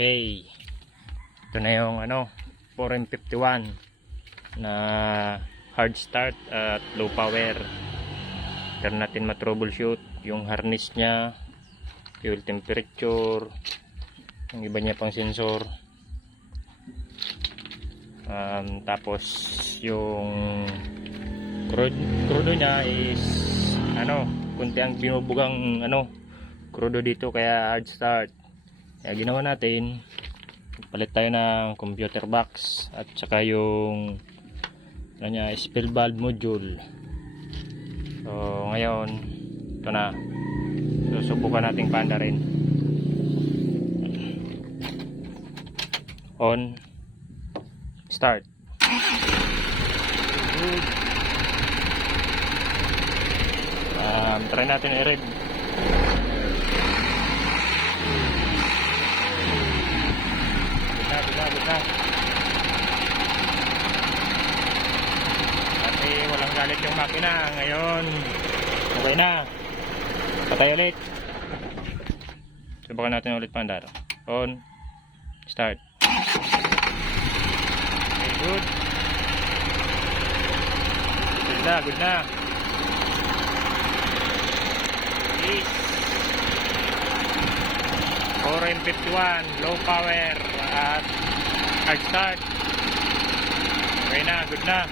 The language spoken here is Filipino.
Okay. Ito na yung 4M51 na hard start at low power. Pero natin ma-troubleshoot yung harness nya, fuel temperature, yung iba niya pang sensor. Tapos yung crudo nya is kunti ang binubugang crudo dito, kaya hard start. Kaya ginawa natin, palit tayo ng computer box at saka yung spill valve module. So ngayon ito na, susubukan nating paanda rin. On, start. Good. Try natin i-rev. Gitna. Kasi walang galit yung makina. Ngayon okay na. Patay ulit. Subukan natin ulit paanda. On, start. Okay, good. Good na. Yes. 4M51 low power at hard start. Okay na, good na.